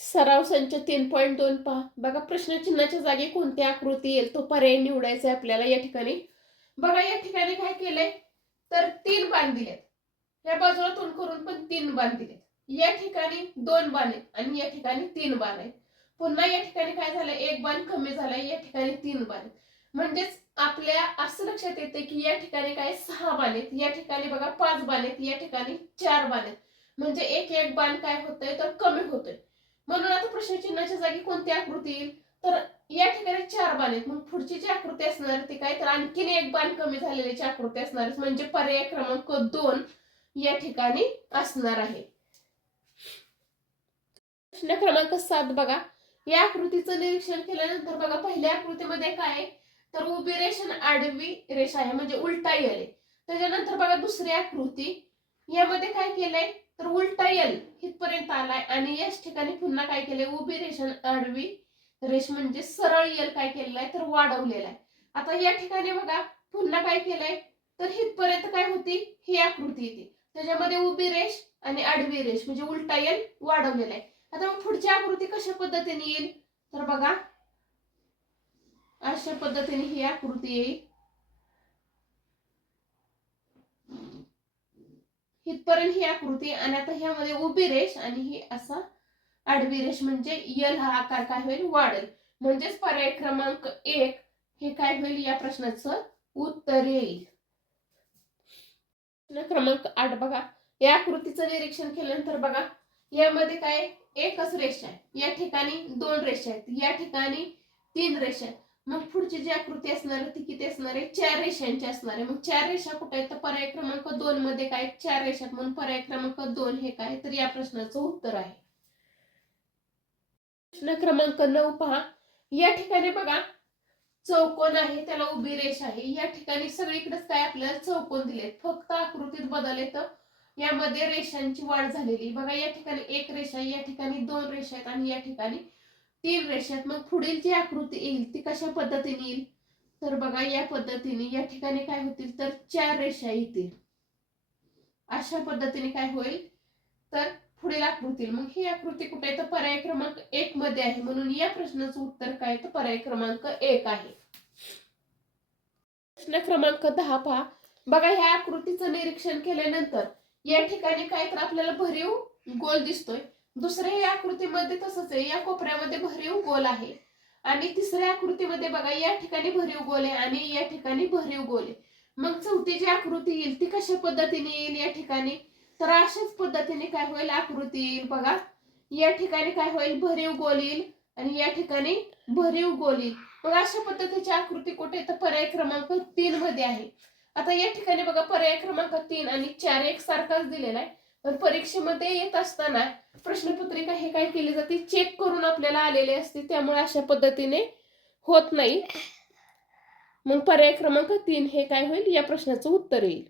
सराव संच तीन पॉईंट दोन पहा. बघा प्रश्नचिन्हाच्या जागी कोणती आकृती येईल? तो पर्याय निवडायचा आहे आपल्याला या ठिकाणी. बघा या ठिकाणी काय केलंय? तर तीन बाण दिलेत. या बाजूला तोंड करून पण तीन बाण दिलेत. या ठिकाणी दोन बाण आहेत आणि या ठिकाणी तीन बाण आहेत. पुन्हा या ठिकाणी काय झालं एक बाण कमी झालाय या ठिकाणी तीन बाण म्हणजेच आपल्या असं लक्षात येते की या ठिकाणी काय सहा बाण आहेत. या ठिकाणी बघा पाच बाण आहेत. या ठिकाणी चार बाण आहेत. म्हणजे एक एक बाण काय होतंय तर कमी होतोय. म्हणून आता प्रश्नचिन्हाच्या जागी कोणती आकृती येईल? तर या ठिकाणी चार बाण आहेत. मग पुढची जी आकृती असणार ती काय? तर आणखीन एक बाण कमी झालेल्याची आकृती असणार म्हणजे पर्याय क्रमांक दोन या ठिकाणी असणार आहे. प्रश्न क्रमांक सात बघा. या आकृतीचं निरीक्षण केल्यानंतर बघा पहिल्या आकृतीमध्ये काय तर उभी रेष आणि आडवी रेष आहे म्हणजे उलटा यल आहे. त्याच्यानंतर बघा दुसरी आकृती. यामध्ये काय केलंय? तर उलटा यल इथपर्यंत आलाय. आणि याच ठिकाणी पुन्हा काय केलंय? उभी रेष आडवी रेष म्हणजे सरळ येल काय केलेलं आहे तर वाढवलेला आहे. आता या ठिकाणी बघा पुन्हा काय केलंय? तर हितपर्यंत काय होती? ही आकृती येते. त्याच्यामध्ये उभी रेष आणि आडवी रेष म्हणजे उलटा येल वाढवलेला आहे. आता मग पुढची आकृती कशा पद्धतीने येईल? तर बघा अशा पद्धतीने ही आकृती येईल. इथपर्यंत ही आकृती आणि आता ह्यामध्ये उभी रेष आणि ही असा आडवी रेष म्हणजे यल हा आकार काय होईल? वाढेल. म्हणजेच पर्याय क्रमांक एक हे काय होईल? या प्रश्नाचं उत्तर येईल. प्रश्न क्रमांक आठ बघा. या आकृतीचं निरीक्षण केल्यानंतर बघा यामध्ये काय? एकच रेषा आहे. या ठिकाणी दोन रेषा आहेत. या ठिकाणी तीन रेषा आहेत. मग पुढची जी आकृती असणार आहे ती किती असणार आहे? चार रेषांची असणार आहे. मग चार रेषा कुठे आहेत? तर पर्याय क्रमांक दोन मध्ये काय चार रेषा म्हणून पर्याय क्रमांक दोन हे काय तर या प्रश्नाचं उत्तर आहे. प्रश्न क्रमांक नऊ पहा. या ठिकाणी बघा चौकोन आहे त्याला उभी रेष आहे. या ठिकाणी सगळीकडेच काय आपल्याला चौकोन दिलेत. फक्त आकृतीत बदल येतं यामध्ये रेषांची वाढ झालेली. बघा या ठिकाणी एक रेषा या ठिकाणी दोन रेषा आहेत आणि या ठिकाणी तीन रेषेत मग पुढील जी आकृती येईल ती कशा पद्धतीने येईल? तर बघा या पद्धतीने या ठिकाणी काय होतील? तर चार रेषा येतील. अशा पद्धतीने काय होईल? तर पुढील आकृती मग ही आकृती कुठे आहे? तर पर्याय क्रमांक एक मध्ये आहे. म्हणून या प्रश्नाचं उत्तर काय? तर पर्याय क्रमांक एक आहे. प्रश्न क्रमांक दहा पहा. बघा ह्या आकृतीचं निरीक्षण केल्यानंतर या ठिकाणी काय तर आपल्याला भरीव गोल दिसतोय. दुसऱ्या या आकृतीमध्ये तसंच आहे. या कोपऱ्यामध्ये भरीव गोल आहे. आणि तिसऱ्या आकृतीमध्ये बघा या ठिकाणी भरीव गोल आहे आणि या ठिकाणी भरीव गोल आहे. मग चौथी जी आकृती येईल ती कशा पद्धतीने येईल या ठिकाणी? तर अशाच पद्धतीने काय होईल? आकृती येईल बघा. या ठिकाणी काय होईल? भरीव गोल येईल आणि या ठिकाणी भरीव गोल येईल. मग अशा पद्धतीची आकृती कुठे तर पर्याय क्रमांक तीन मध्ये आहे. आता या ठिकाणी बघा पर्याय क्रमांक तीन आणि चार एक सारखाच दिलेला आहे. पण परीक्षेमध्ये येत असताना प्रश्नपत्रिका हे काय केली जाते? चेक करून आपल्याला आलेले असते. त्यामुळे अशा पद्धतीने होत नाही. मग पर्याय क्रमांक तीन हे काय होईल? या प्रश्नाचं उत्तर येईल.